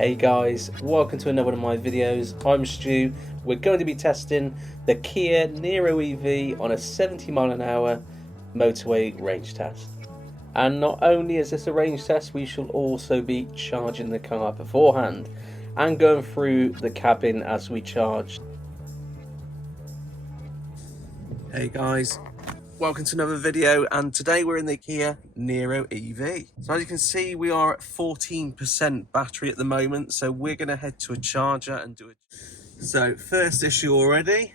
Hey guys, welcome to another one of my videos. I'm Stu. We're going to be testing the Kia Niro-EV on a 70 mile an hour motorway range test. And not only is this a range test, we shall also be charging the car beforehand and going through the cabin as we charge. Hey guys, welcome to another video, and today we're in the Kia Niro-EV. So as you can see, we are at 14% battery at the moment, so we're going to head to a charger and do it. So first issue already,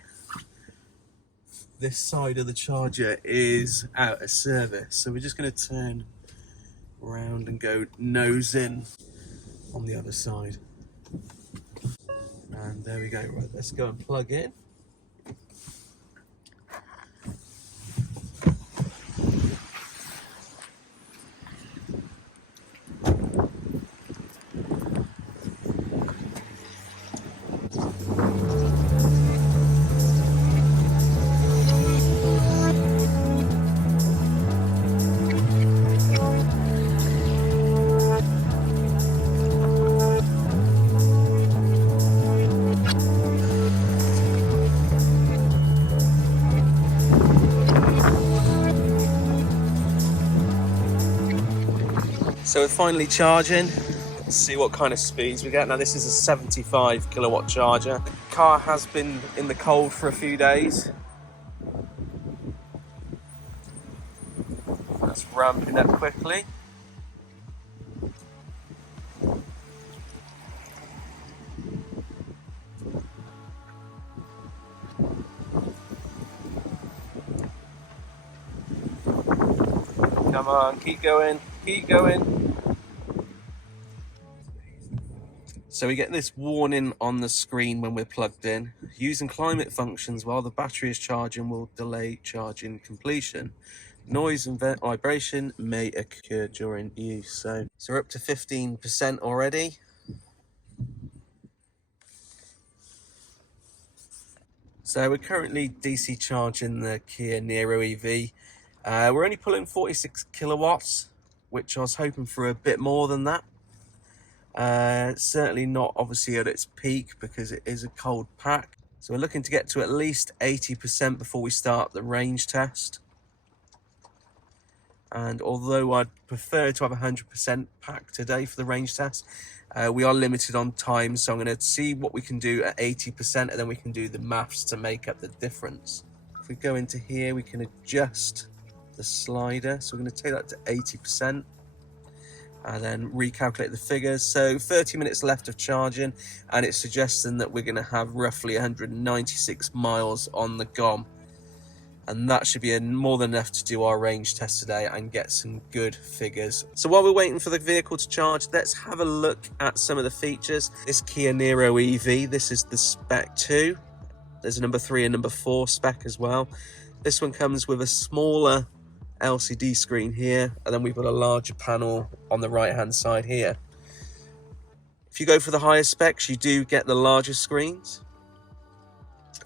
this side of the charger is out of service, so we're just going to turn around and go nose in on the other side. And there we go. Right, let's go and plug in. So we're finally charging. Let's see what kind of speeds we get. Now this is a 75 kilowatt charger. The car has been in the cold for a few days. That's ramping up quickly. Come on, keep going, keep going. So we get this warning on the screen when we're plugged in. Using climate functions while the battery is charging will delay charging completion. Noise and vibration may occur during use. So we're up to 15% already. So we're currently DC charging the Kia Niro-EV. We're only pulling 46 kilowatts, which I was hoping for a bit more than that. Certainly not obviously at its peak because it is a cold pack. So we're looking to get to at least 80% before we start the range test. And although I'd prefer to have 100% pack today for the range test, we are limited on time. So I'm going to see what we can do at 80% and then we can do the maths to make up the difference. If we go into here, we can adjust the slider. So we're going to take that to 80%. And then recalculate the figures. So 30 minutes left of charging, and it's suggesting that we're going to have roughly 196 miles on the GOM, and that should be more than enough to do our range test today and get some good figures. So while we're waiting for the vehicle to charge, let's have a look at some of the features. This Kia Niro-EV, this is the spec 2. There's a number 3 and number 4 spec as well. This one comes with a smaller LCD screen here, and then we've got a larger panel on the right hand side here. If you go for the higher specs, you do get the larger screens,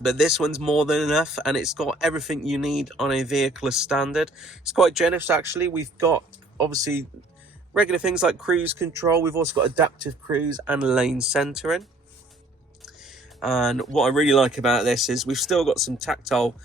but this one's more than enough, and it's got everything you need on a vehicle as standard. It's quite generous actually. We've got obviously regular things like cruise control. We've also got adaptive cruise and lane centering, and what I really like about this is we've still got some tactile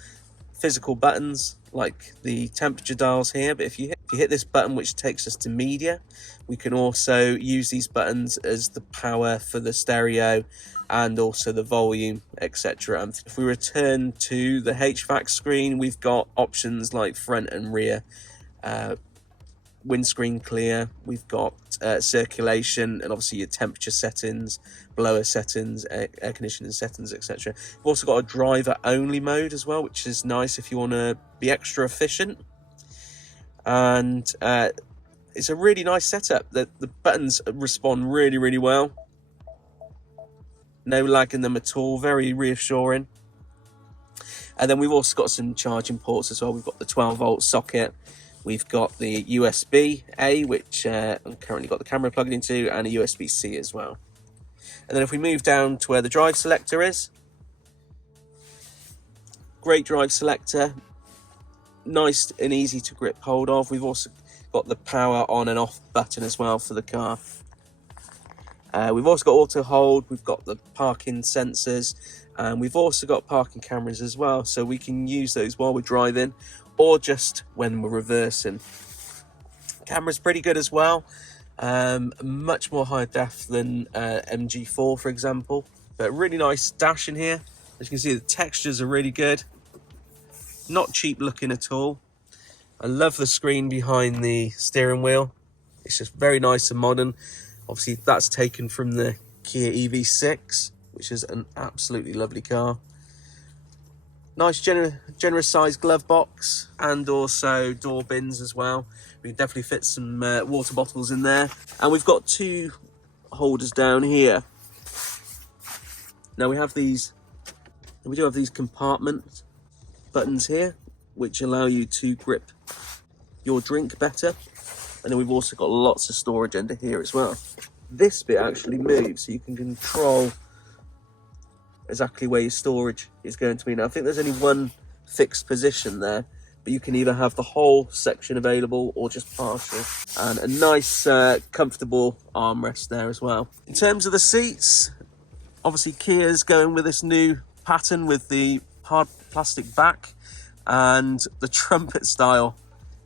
physical buttons like the temperature dials here, but if you hit this button which takes us to media, we can also use these buttons as the power for the stereo and also the volume, etc. And if we return to the HVAC screen, we've got options like front and rear, windscreen clear, we've got circulation, and obviously your temperature settings, blower settings, air conditioning settings, etc. We've also got a driver only mode as well, which is nice if you want to be extra efficient. And it's a really nice setup. The buttons respond really well, no lag in them at all, very reassuring. And then we've also got some charging ports as well. We've got the 12-volt socket. We've got the USB-A, which I've currently got the camera plugged into, and a USB-C as well. And then if we move down to where the drive selector is, great drive selector, nice and easy to grip hold of. We've also got the power on and off button as well for the car. We've also got auto hold, we've got the parking sensors, and we've also got parking cameras as well, so we can use those while we're driving or just when we're reversing. Camera's pretty good as well, much more high def than MG4 for example, but really nice dash in here. As you can see, the textures are really good, not cheap looking at all. I love the screen behind the steering wheel, it's just very nice and modern. Obviously that's taken from the Kia EV6, which is an absolutely lovely car. Nice generous sized glove box, and also door bins as well. We can definitely fit some water bottles in there. And we've got two holders down here. Now we do have these compartment buttons here, which allow you to grip your drink better. And then we've also got lots of storage under here as well. This bit actually moves, so you can control exactly where your storage is going to be. Now I think there's only one fixed position there, but you can either have the whole section available or just partial. And a nice comfortable armrest there as well. In terms of the seats, obviously Kia's going with this new pattern with the hard plastic back and the trumpet style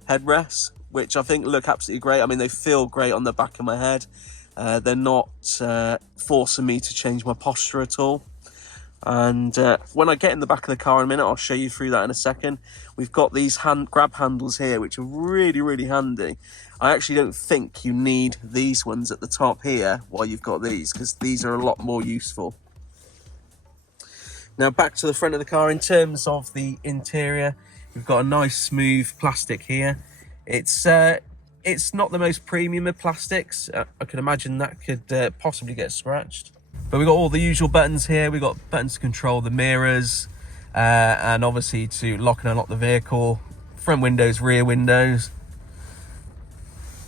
headrests, which I think look absolutely great. I mean, they feel great on the back of my head. They're not forcing me to change my posture at all. And when I get in the back of the car in a minute, I'll show you through that in a second. We've got these grab handles here, which are really handy. I actually don't think you need these ones at the top here while you've got these, because these are a lot more useful. Now back to the front of the car. In terms of the interior, we've got a nice smooth plastic here. It's not the most premium of plastics. I can imagine that could possibly get scratched. But we've got all the usual buttons here. We've got buttons to control the mirrors, and obviously to lock and unlock the vehicle, front windows, rear windows,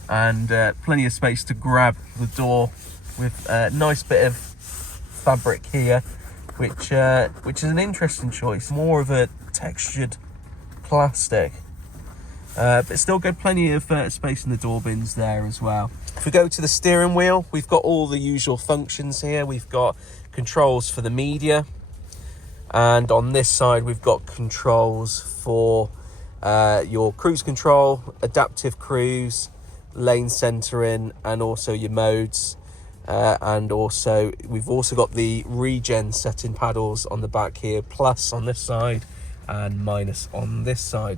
and plenty of space to grab the door with a nice bit of fabric here, which is an interesting choice. More of a textured plastic, but still got plenty of space in the door bins there as well. If we go to the steering wheel, we've got all the usual functions here. We've got controls for the media, and on this side we've got controls for your cruise control, adaptive cruise, lane centering, and also your modes. And also we've also got the regen setting paddles on the back here, plus on this side and minus on this side.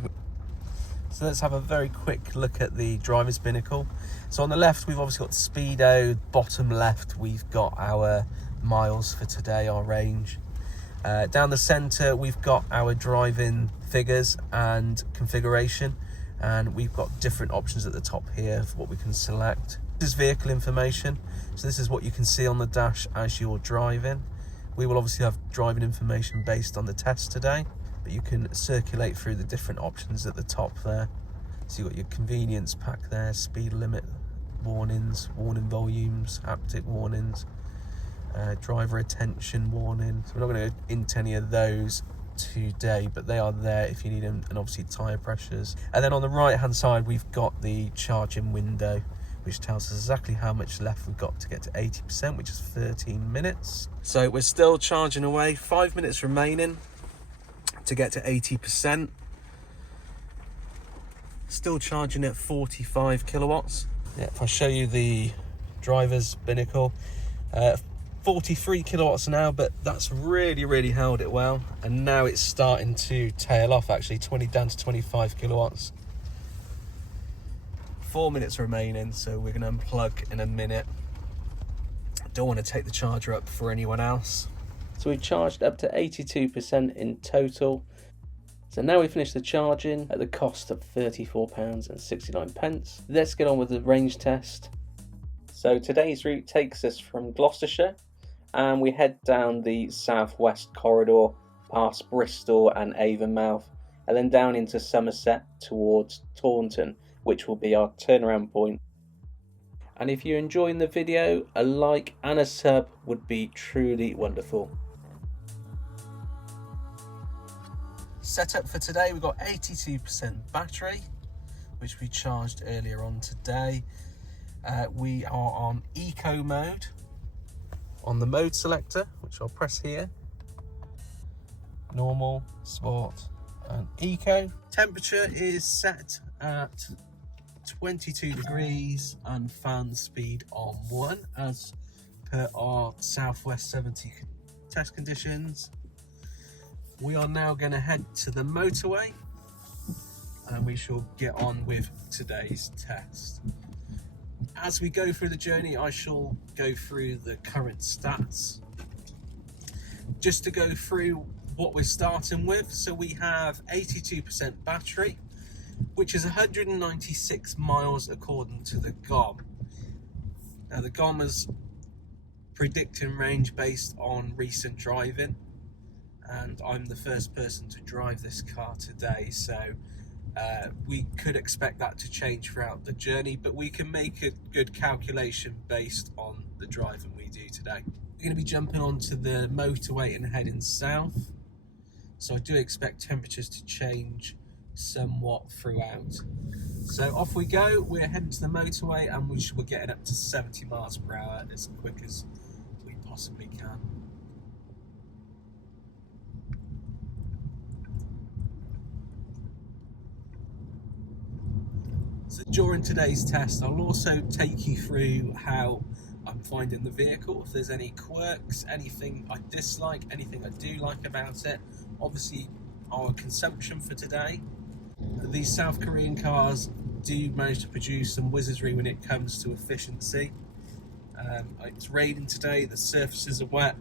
So let's have a very quick look at the driver's binnacle. So on the left, we've obviously got speedo. Bottom left, we've got our miles for today, our range. Down the center, we've got our driving figures and configuration. And we've got different options at the top here for what we can select. This is vehicle information. So this is what you can see on the dash as you're driving. We will obviously have driving information based on the test today, but you can circulate through the different options at the top there. So you've got your convenience pack there, speed limit warnings, warning volumes, haptic warnings, driver attention warning. So we're not going to go into any of those today, but they are there if you need them, and obviously tyre pressures. And then on the right hand side, we've got the charging window, which tells us exactly how much left we've got to get to 80%, which is 13 minutes. So we're still charging away, 5 minutes remaining to get to 80%. Still charging at 45 kilowatts. Yeah, if I show you the driver's binnacle, 43 kilowatts now, but that's really held it well. And now it's starting to tail off, actually, down to 25 kilowatts. 4 minutes remaining, so we're going to unplug in a minute. Don't want to take the charger up for anyone else. So we've charged up to 82% in total. So now we finished the charging at the cost of £34.69. Let's get on with the range test. So today's route takes us from Gloucestershire, and we head down the southwest corridor past Bristol and Avonmouth, and then down into Somerset towards Taunton, which will be our turnaround point. And if you're enjoying the video, a like and a sub would be truly wonderful. Setup for today, we've got 82% battery, which we charged earlier on today. We are on eco mode, on the mode selector, which I'll press here. Normal, sport and eco. Temperature is set at 22 degrees and fan speed on 1 as per our Southwest 70 test conditions. We are now going to head to the motorway and we shall get on with today's test. As we go through the journey, I shall go through the current stats. Just to go through what we're starting with, so we have 82% battery, which is 196 miles according to the GOM. Now the GOM is predicting range based on recent driving, and I'm the first person to drive this car today, so we could expect that to change throughout the journey, but we can make a good calculation based on the driving we do today. We're going to be jumping onto the motorway and heading south, so I do expect temperatures to change somewhat throughout. So off we go, we're heading to the motorway and we're getting up to 70 miles per hour as quick as we possibly can. So during today's test, I'll also take you through how I'm finding the vehicle, if there's any quirks, anything I dislike, anything I do like about it. Obviously, our consumption for today. These South Korean cars do manage to produce some wizardry when it comes to efficiency. It's raining today, the surfaces are wet,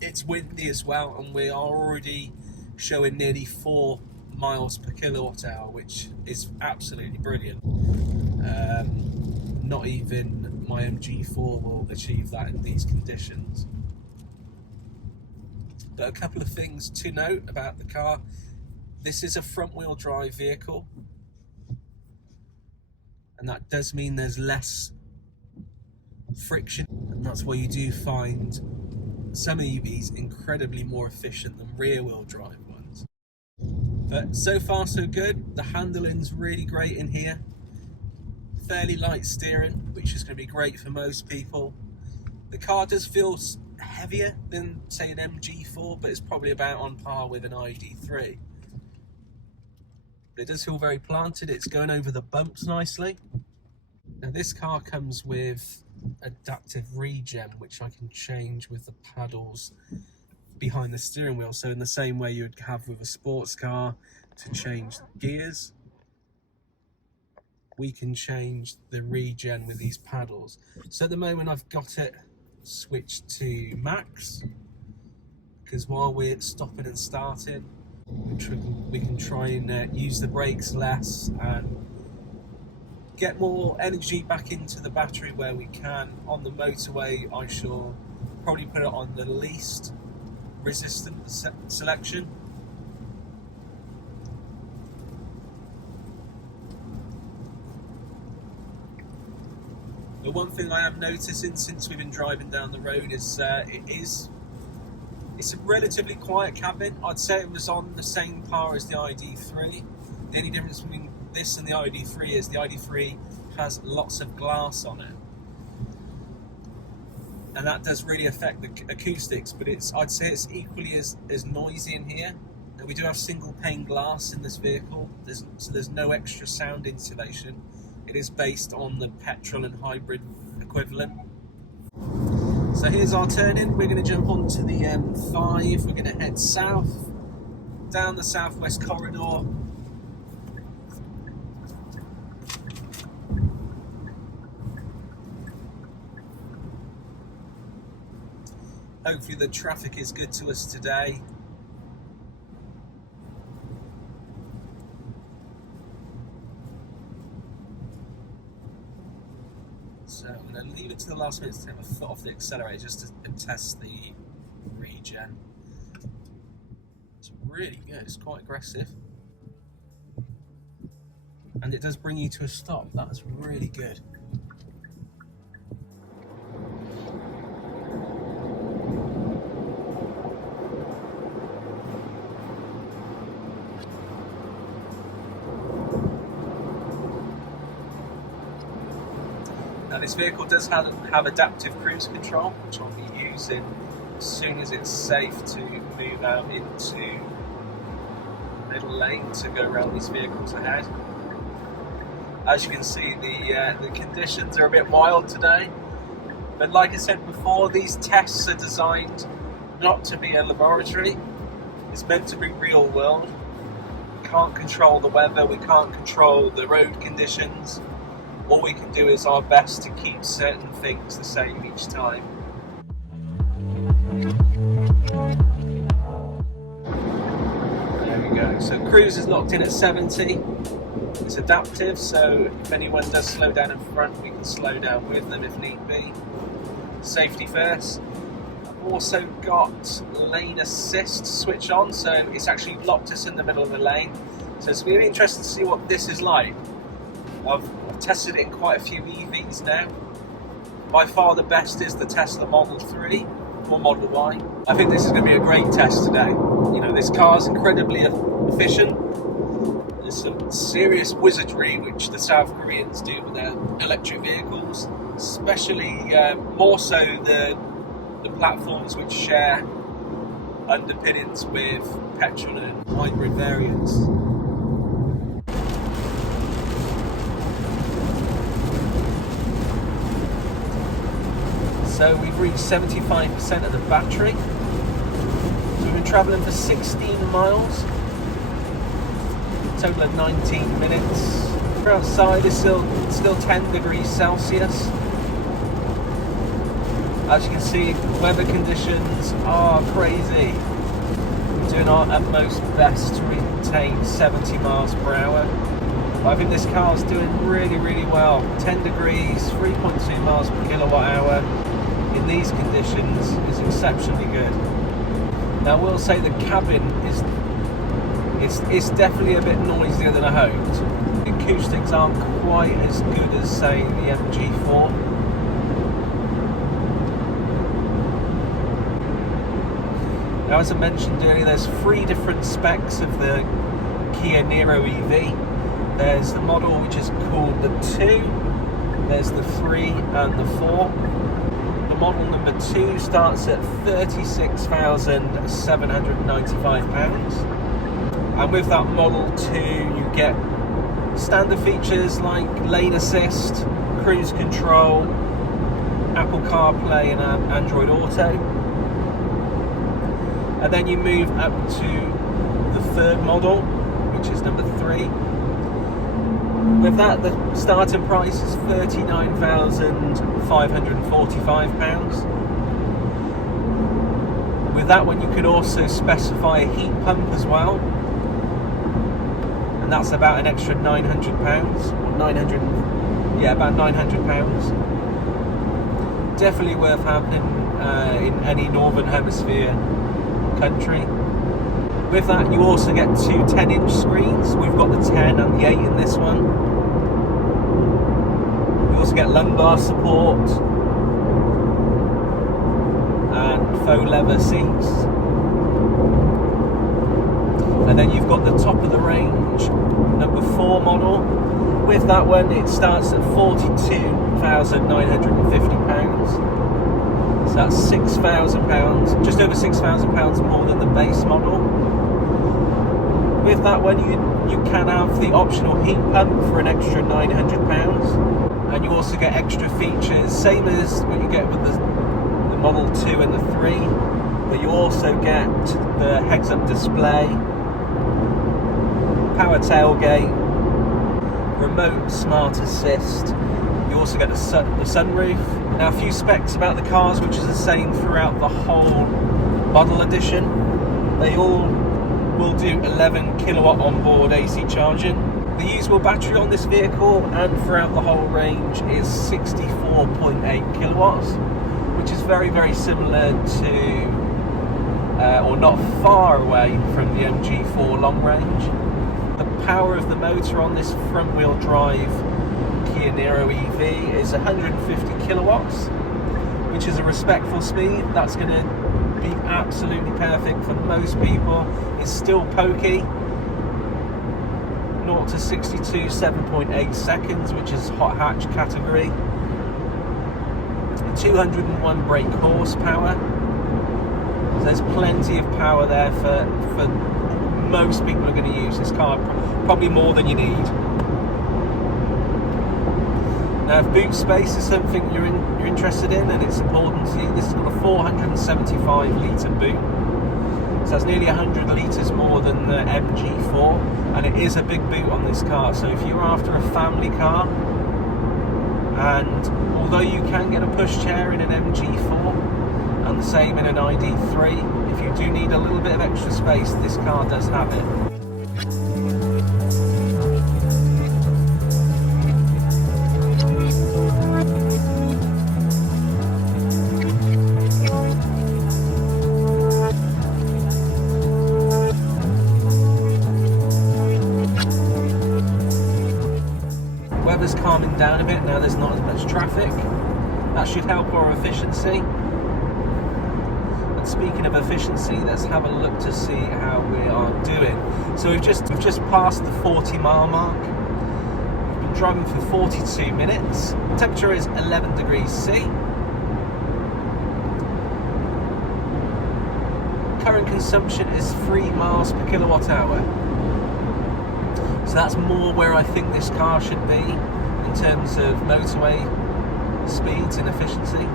it's windy as well, and we are already showing nearly 4 miles per kilowatt hour, which is absolutely brilliant. Not even my MG4 will achieve that in these conditions. But a couple of things to note about the car: this is a front wheel drive vehicle, and that does mean there's less friction, and that's why you do find some EVs incredibly more efficient than rear wheel drive ones. But so far so good. The handling's really great in here, fairly light steering, which is going to be great for most people. The car does feel heavier than say an MG4, but it's probably about on par with an ID3. But it does feel very planted, it's going over the bumps nicely. Now this car comes with adaptive regen, which I can change with the paddles behind the steering wheel, so in the same way you would have with a sports car to change gears, we can change the regen with these paddles. So at the moment I've got it switched to max, because while we're stopping and starting we can try and use the brakes less and get more energy back into the battery where we can. On the motorway I shall probably put it on the least resistant selection. The one thing I am noticing since we've been driving down the road is it's a relatively quiet cabin. I'd say it was on the same par as the ID3. The only difference between this and the ID3 is the ID3 has lots of glass on it, and that does really affect the acoustics, but I'd say it's equally as noisy in here. And we do have single pane glass in this vehicle, so there's no extra sound insulation. It is based on the petrol and hybrid equivalent. So here's our turn-in. We're going to jump onto the M5. We're going to head south, down the southwest corridor. Hopefully the traffic is good to us today. So I'm going to leave it to the last minute to take my foot off the accelerator just to test the regen. It's really good, it's quite aggressive. And it does bring you to a stop, that's really good. this vehicle does have adaptive cruise control, which I'll be using as soon as it's safe to move out into middle lane to go around these vehicles ahead. As you can see, the conditions are a bit wild today, but like I said before, these tests are designed not to be a laboratory. It's meant to be real world. We can't control the weather, we can't control the road conditions. All we can do is our best to keep certain things the same each time. There we go. So cruise is locked in at 70. It's adaptive, so if anyone does slow down in front, we can slow down with them if need be. Safety first. I've also got lane assist switch on, so it's actually locked us in the middle of the lane. So it's really interesting to see what this is like. I've tested it in quite a few EVs now. By far the best is the Tesla Model 3 or Model Y. I think this is going to be a great test today. You know, this car's incredibly efficient. There's some serious wizardry which the South Koreans do with their electric vehicles, especially more so the platforms which share underpinnings with petrol and hybrid variants. So we've reached 75% of the battery. So we've been travelling for 16 miles, total of 19 minutes. We're outside, it's still 10 degrees Celsius. As you can see, weather conditions are crazy. We're doing our utmost best to retain 70 miles per hour. But I think this car's doing really, really well. 10 degrees, 3.2 miles per kilowatt hour. In these conditions is exceptionally good. Now I will say the cabin it's definitely a bit noisier than I hoped. The acoustics aren't quite as good as, say, the MG4. Now, as I mentioned earlier, there's 3 different specs of the Kia Niro-EV. There's the model which is called the 2, there's the 3 and the 4. Model number 2 starts at £36,795, and with that Model 2 you get standard features like lane assist, cruise control, Apple CarPlay and Android Auto, and then you move up to the 3rd model, which is number 3. With that, the starting price is £39,545. With that one, you can also specify a heat pump as well, and that's about an extra £900, about £900. Definitely worth having in any Northern Hemisphere country. With that, you also get 2 10-inch screens. We've got the 10 and the 8 in this one. You also get lumbar support and faux leather seats. And then you've got the top of the range number 4 model. With that one, it starts at £42,950. So that's £6,000, just over £6,000 more than the base model. With that one, you can have the optional heat pump for an extra £900, and you also get extra features, same as what you get with the Model 2 and the 3, but you also get the heads-up display, power tailgate, remote smart assist. You also get the sunroof. Now, a few specs about the cars, which is the same throughout the whole model edition. They all will do 11 kilowatt onboard AC charging. The usable battery on this vehicle and throughout the whole range is 64.8 kilowatts, which is very, very similar to, or not far away from the MG4 long range. The power of the motor on this front wheel drive Kia Niro-EV is 150 kilowatts, which is a respectful speed. That's going to be absolutely perfect for most people. It's still pokey. 0 to 62, 7.8 seconds, which is hot hatch category. 201 brake horsepower. So there's plenty of power there for most people are going to use this car, probably more than you need. Now, if boot space is something you're interested in and it's important to you, this has got a 475 litre boot. So that's nearly 100 litres more than the MG4, and it is a big boot on this car. So if you're after a family car, and although you can get a pushchair in an MG4 and the same in an ID3, if you do need a little bit of extra space, this car does have it. Weather's calming down a bit now, there's not as much traffic. That should help our efficiency. And speaking of efficiency, let's have a look to see how we are doing. So we've just passed the 40-mile mark. We've been driving for 42 minutes. Temperature is 11 degrees C. Current consumption is 3 miles per kilowatt hour. So that's more where I think this car should be in terms of motorway speeds and efficiency.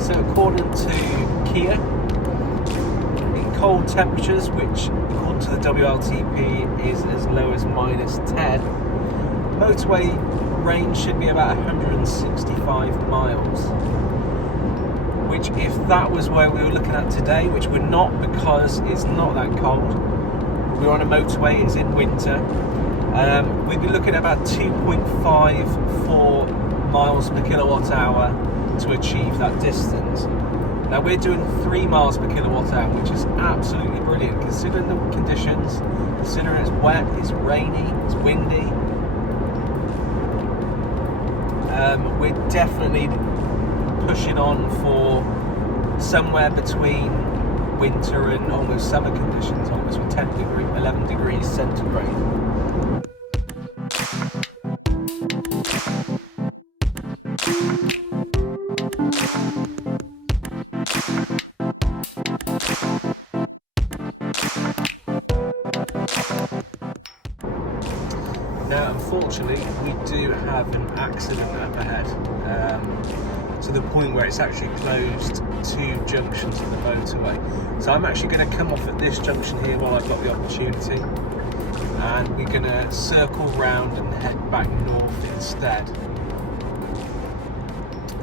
So according to Kia, cold temperatures, which according to the WLTP is as low as -10, motorway range should be about 165 miles, which if that was where we were looking at today, which we're not because it's not that cold, we're on a motorway, it's in winter, we'd be looking at about 2.54 miles per kilowatt hour to achieve that distance. Now we're doing 3 miles per kilowatt hour, which is absolutely brilliant considering the conditions, considering it's wet, it's rainy, it's windy. We're definitely pushing on for somewhere between winter and almost summer conditions, almost with 11 degrees centigrade. Now, unfortunately, we do have an accident up ahead, to the point where it's actually closed 2 junctions of the motorway. So I'm actually going to come off at this junction here while I've got the opportunity, and we're going to circle round and head back north instead.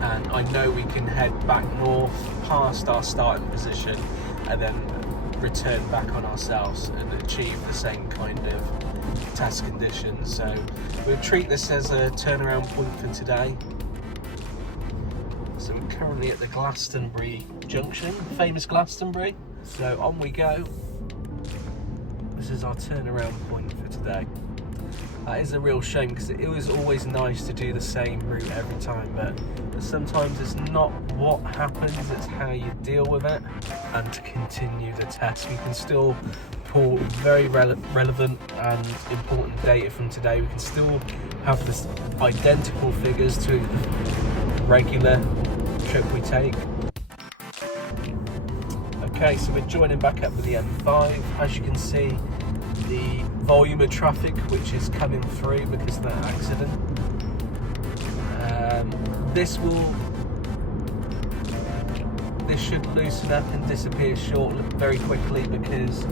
And I know we can head back north past our starting position and then return back on ourselves and achieve the same kind of test conditions. So we'll treat this as a turnaround point for today. So we're currently at the Glastonbury junction, famous Glastonbury. So on we go. This is our turnaround point for today. That is a real shame because it was always nice to do the same route every time, but sometimes it's not what happens, it's how you deal with it. And to continue the test, we can still pull very relevant and important data from today. We can still have this identical figures to the regular trip we take. Okay, so we're joining back up with the M5. As you can see, the volume of traffic which is coming through because of that accident. This should loosen up and disappear very quickly because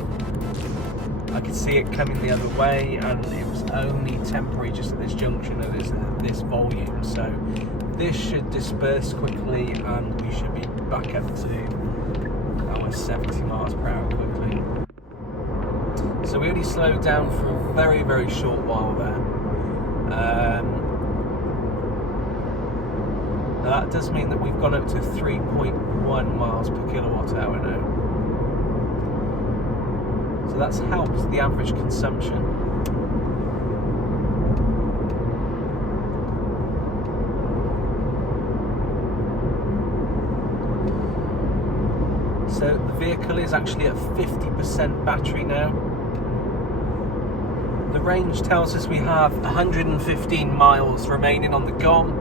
I could see it coming the other way, and it was only temporary just at this junction of this volume. So this should disperse quickly and we should be back up to almost 70 miles per hour quickly. So we only slowed down for a very, very short while there. Now that does mean that we've gone up to 3.1 miles per kilowatt hour now. So that's helped the average consumption. So the vehicle is actually at 50% battery now. The range tells us we have 115 miles remaining on the GOM.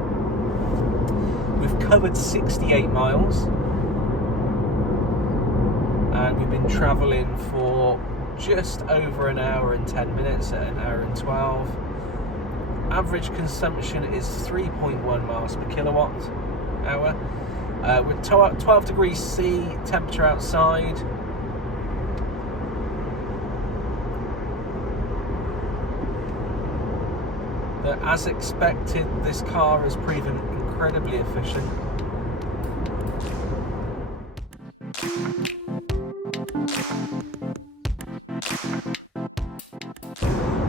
We've covered 68 miles. And we've been travelling for just over an hour and 10 minutes, at an hour and 12. Average consumption is 3.1 miles per kilowatt hour. With 12 degrees C temperature outside. As expected, this car has proven incredibly efficient.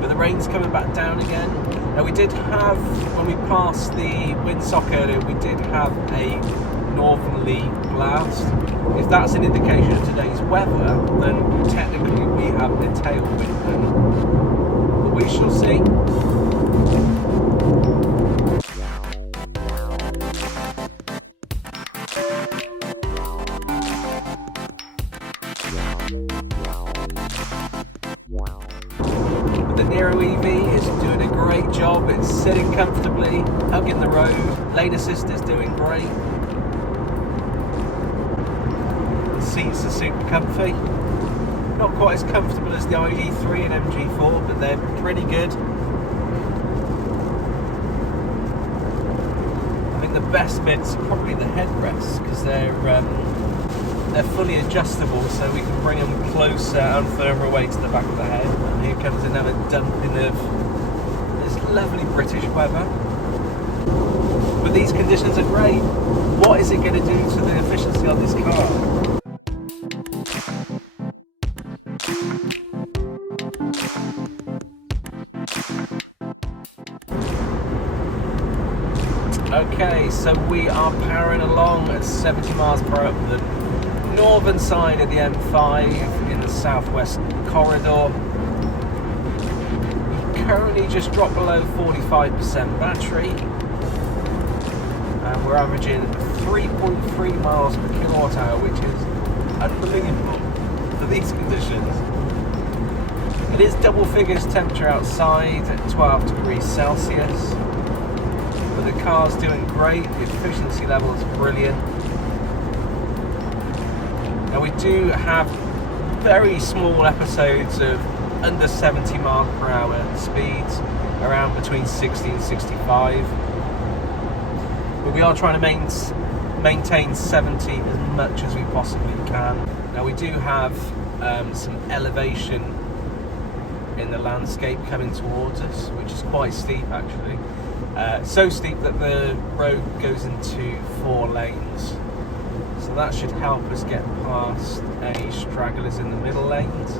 But the rain's coming back down again. Now we did have, when we passed the windsock earlier, we did have a northerly blast. If that's an indication of today's weather, then technically we have a tailwind then. But we shall see. The Niro-EV is doing a great job. It's sitting comfortably, hugging the road. Lane assist is doing great. The seats are super comfy. Not quite as comfortable as the ID3 and MG4, but they're pretty good. I think the best bits are probably the headrests, because they're fully adjustable, so we can bring them closer and further away to the back of the head. And here comes another dumping of this lovely British weather. But these conditions are great. What is it going to do to the efficiency of this car? Okay, so we are powering along at 70 miles per hour up the northern side of the M5 in the southwest corridor. We currently just dropped below 45% battery, and we're averaging 3.3 miles per kilowatt hour, which is unbelievable for these conditions. It is double figures temperature outside at 12 degrees Celsius, but the car's doing great. The efficiency level is brilliant. Now we do have very small episodes of under 70 miles per hour speeds, around between 60 and 65. But we are trying to maintain 70 as much as we possibly can. Now we do have some elevation in the landscape coming towards us, which is quite steep actually. So steep that the road goes into 4 lanes. So that should help us get past any stragglers in the middle lanes.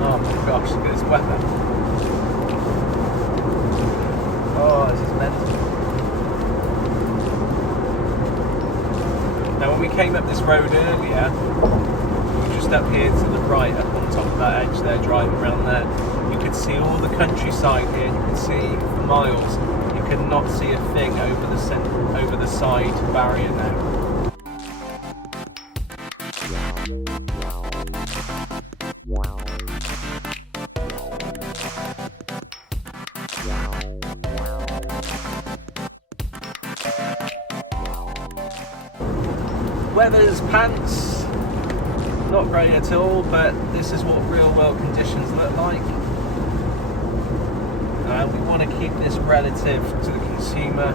Oh my gosh, look at this weather. Oh, this is mental. Now when we came up this road earlier, we were just up here to the right, up on top of that edge there, driving around there. You could see all the countryside here. You could see for miles. You could not see a thing over the side barrier now. Weather's pants. Not great at all, but this is what real world conditions look like. We want to keep this relative to the consumer.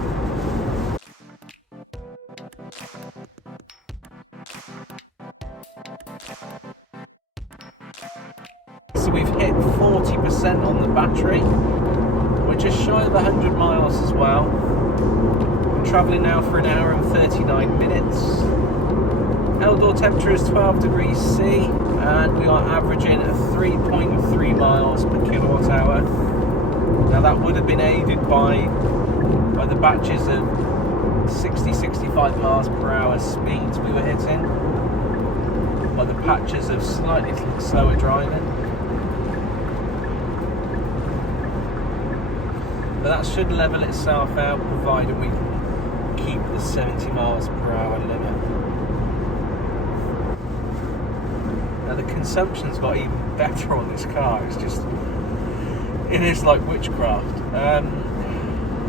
So we've hit 40% on the battery. We're just shy of 100 miles as well. We're travelling now for an hour and 39 minutes. Outdoor temperature is 12 degrees C, and we are averaging 3.3 miles per kilowatt hour. Now that would have been aided by the batches of 60-65 miles per hour speeds we were hitting, by the patches of slightly slower driving. but that should level itself out, provided we keep the 70 miles per hour limit. Now the consumption's got even better on this car. It is like witchcraft.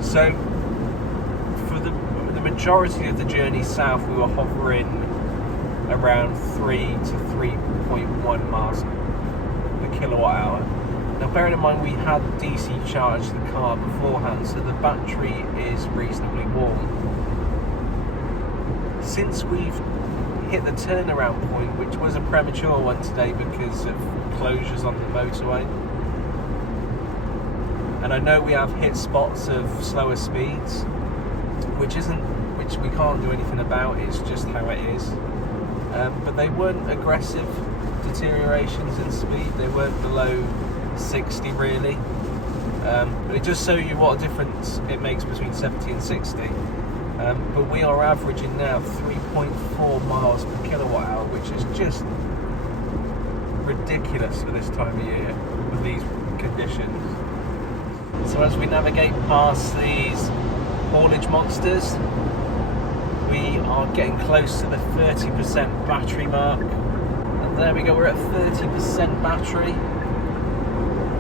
So for the majority of the journey south, we were hovering around 3 to 3.1 miles per kilowatt hour. Now bearing in mind we had DC charged the car beforehand, so the battery is reasonably warm. Since we've hit the turnaround point, which was a premature one today because of closures on the motorway, and I know we have hit spots of slower speeds, which we can't do anything about, it's just how it is. But they weren't aggressive deteriorations in speed, they weren't below 60 really. But it just shows you what a difference it makes between 70 and 60. But we are averaging now 3.4 miles per kilowatt hour, which is just ridiculous for this time of year with these conditions. So as we navigate past these haulage monsters, we are getting close to the 30% battery mark. And there we go, we're at 30% battery.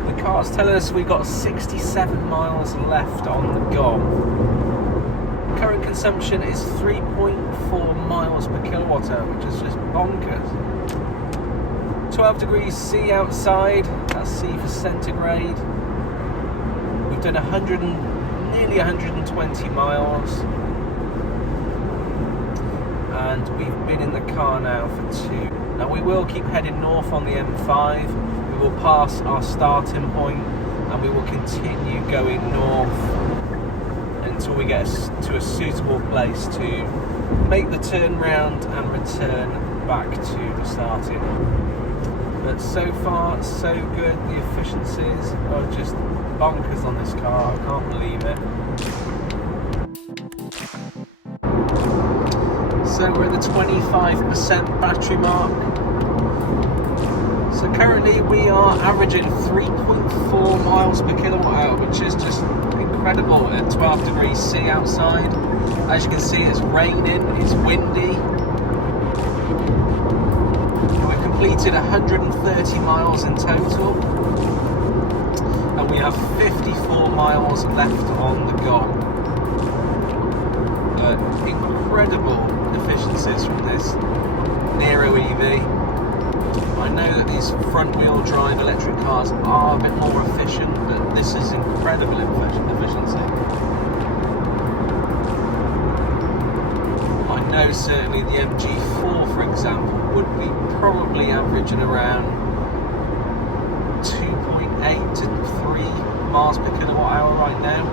The car's telling us we've got 67 miles left on the GOM. Current consumption is 3.4 miles per kilowatt hour, which is just bonkers. 12 degrees C outside, that's C for centigrade. We've done nearly 120 miles. And we've been in the car now for 2. Now we will keep heading north on the M5. We will pass our starting point and we will continue going north until we get to a suitable place to make the turn round and return back to the starting. But so far so good. The efficiencies are just bonkers on this car, I can't believe it. So we're at the 25% battery mark. So currently we are averaging 3.4 miles per kilowatt hour, which is just incredible at 12 degrees C outside. As you can see, it's raining, it's windy. We've completed 130 miles in total, and we have 54 miles left on the GOM. Incredible efficiencies from this Niro-EV. I know that these front-wheel drive electric cars are a bit more efficient, but this is incredible efficiency. I know certainly the MG4, for example, would be probably averaging around 2.8 to 3 miles per kilowatt hour right now.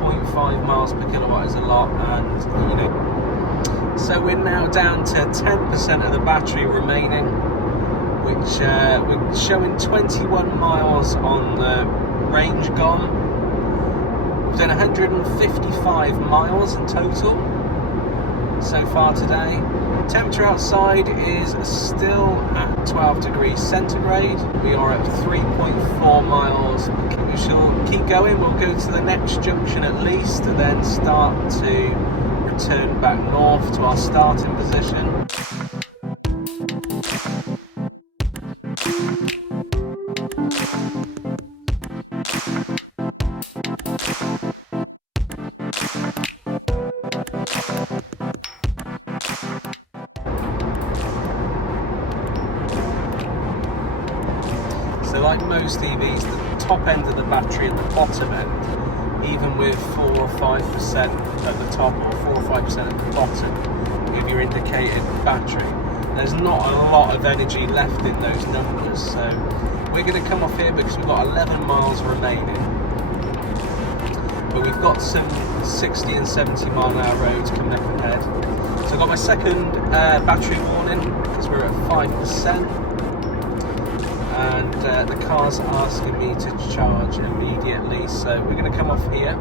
0.5 miles per kilowatt is a lot, and you know. So we're now down to 10% of the battery remaining, which we're showing 21 miles on the range GOM. We've done 155 miles in total so far today. Temperature outside is still at 12 degrees centigrade. We are at 3.4 miles. We shall keep going. We'll go to the next junction at least, and then start to return back north to our starting position. So like most EVs, the top end of the battery and the bottom end, even with 4 or 5% at the top or 4 or 5% at the bottom of your indicated battery, there's not a lot of energy left in those numbers. So we're going to come off here because we've got 11 miles remaining, but we've got some 60 and 70 mile an hour roads coming up ahead. So I've got my second battery warning because we're at 5%. And the car's asking me to charge immediately, so we're going to come off here.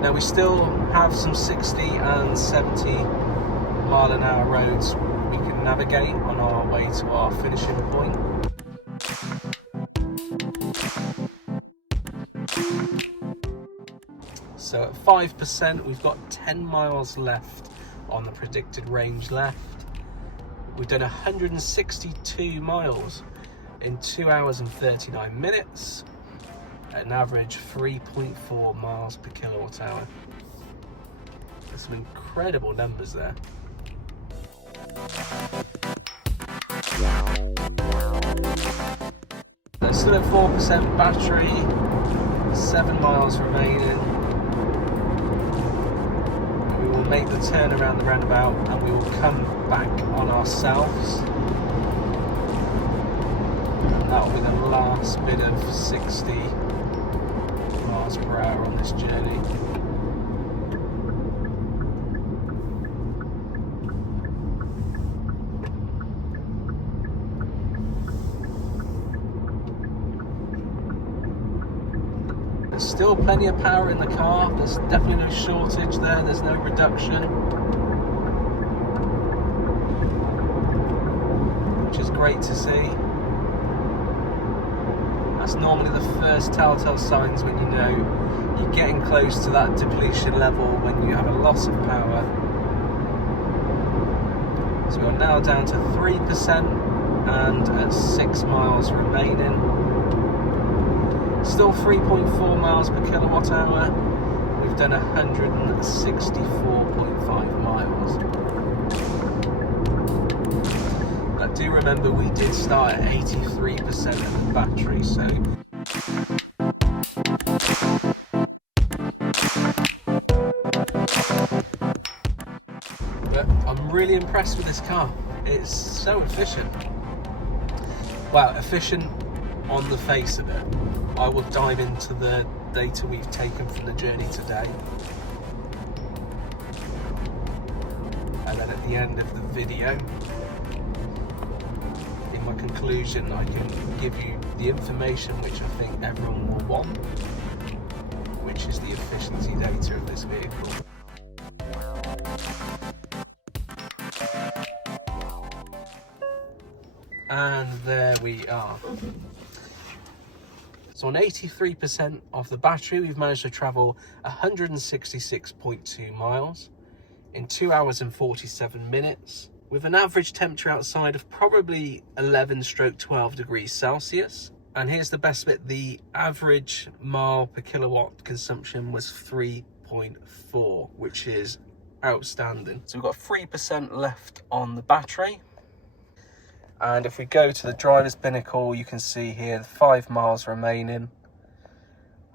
Now we still have some 60 and 70 mile an hour roads we can navigate on our way to our finishing point. So at 5%, we've got 10 miles left on the predicted range left. We've done 162 miles in 2 hours and 39 minutes at an average 3.4 miles per kilowatt hour. There's some incredible numbers there. There's still at 4% battery, 7 miles remaining. We will make the turn around the roundabout and we will come back on ourselves. And that will be the last bit of 60 miles per hour on this journey. There's still plenty of power in the car. There's definitely no shortage there. There's no reduction, which is great to see. That's normally the first telltale signs when you know you're getting close to that depletion level, when you have a loss of power. So we're now down to 3% and at 6 miles remaining. Still 3.4 miles per kilowatt hour. We've done 164.5 miles. But do remember, we did start at 83% of the battery, so but I'm really impressed with this car. It's so efficient. Well, efficient on the face of it. I will dive into the data we've taken from the journey today, and then at the end of the video, in my conclusion, I can give you the information which I think everyone will want, which is the efficiency data of this vehicle. And there we are. So on 83% of the battery, we've managed to travel 166.2 miles in 2 hours and 47 minutes, with an average temperature outside of probably 11-12 degrees Celsius. And here's the best bit, the average mile per kilowatt consumption was 3.4, which is outstanding. So we've got 3% left on the battery. And if we go to the driver's binnacle, you can see here 5 miles remaining,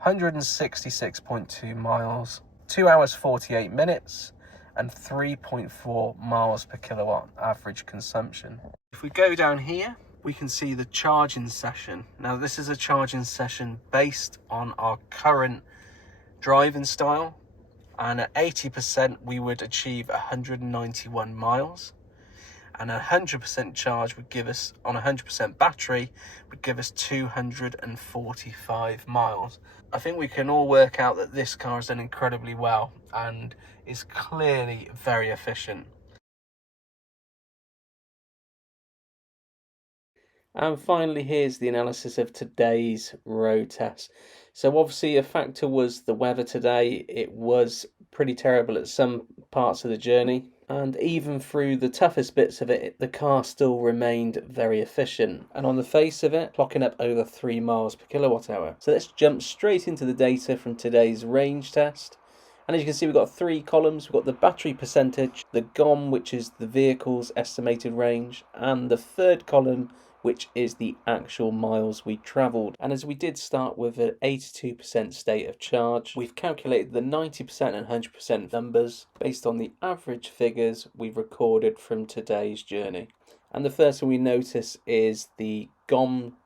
166.2 miles, 2 hours 48 minutes, and 3.4 miles per kilowatt average consumption. If we go down here, we can see the charging session. Now this is a charging session based on our current driving style, and at 80% we would achieve 191 miles. And 100% charge would give us, on 100% battery, would give us 245 miles. I think we can all work out that this car has done incredibly well and is clearly very efficient. And finally, here's the analysis of today's road test. So obviously a factor was the weather today. It was pretty terrible at some parts of the journey. And even through the toughest bits of it, the car still remained very efficient. And on the face of it, clocking up over 3 miles per kilowatt hour. So let's jump straight into the data from today's range test. And as you can see, we've got 3 columns. We've got the battery percentage, the GOM, which is the vehicle's estimated range, and the third column, which is the actual miles we travelled. And as we did start with an 82% state of charge, we've calculated the 90% and 100% numbers based on the average figures we've recorded from today's journey. And the first thing we notice is the GOM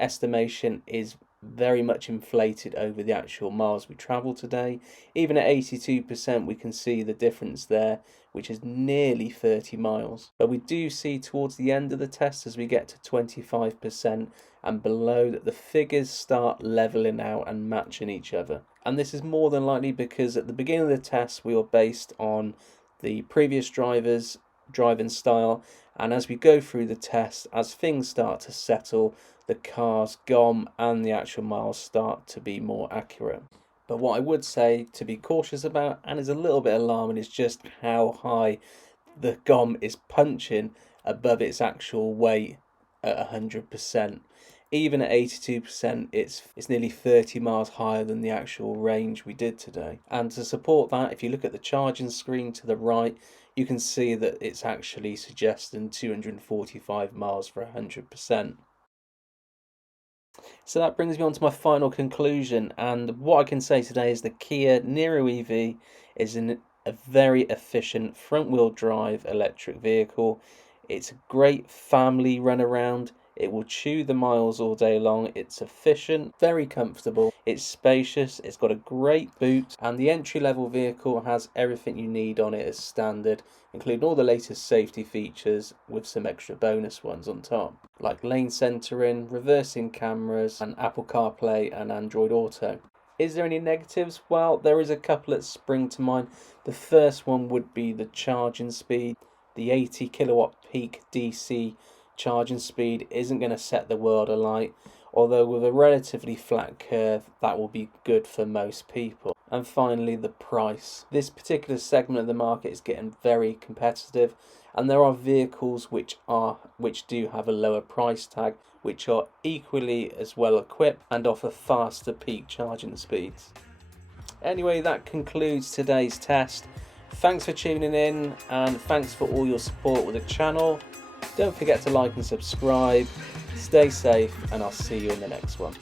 estimation is very much inflated over the actual miles we travelled today. Even at 82%, we can see the difference there, which is nearly 30 miles. But we do see towards the end of the test, as we get to 25% and below, that the figures start leveling out and matching each other. And this is more than likely because at the beginning of the test, we were based on the previous driver's driving style, and as we go through the test, as things start to settle, the car's GOM and the actual miles start to be more accurate. But what I would say to be cautious about, and is a little bit alarming, is just how high the GOM is punching above its actual weight at 100%. Even at 82%, it's nearly 30 miles higher than the actual range we did today. And to support that, if you look at the charging screen to the right, you can see that it's actually suggesting 245 miles for 100%. So that brings me on to my final conclusion, and what I can say today is the Kia Niro-EV is a very efficient front-wheel drive electric vehicle. It's a great family run around. It will chew the miles all day long. It's efficient, very comfortable, it's spacious, it's got a great boot, and the entry-level vehicle has everything you need on it as standard, including all the latest safety features with some extra bonus ones on top, like lane centering, reversing cameras, and Apple CarPlay and Android Auto. Is there any negatives? Well, there is a couple that spring to mind. The first one would be the charging speed. The 80 kilowatt peak DC charging speed isn't going to set the world alight, although with a relatively flat curve that will be good for most people. And finally, the price. This particular segment of the market is getting very competitive, and there are vehicles which do have a lower price tag, which are equally as well equipped and offer faster peak charging speeds. Anyway, that concludes today's test. Thanks for tuning in, and thanks for all your support with the channel. Don't forget to like and subscribe. Stay safe, and I'll see you in the next one.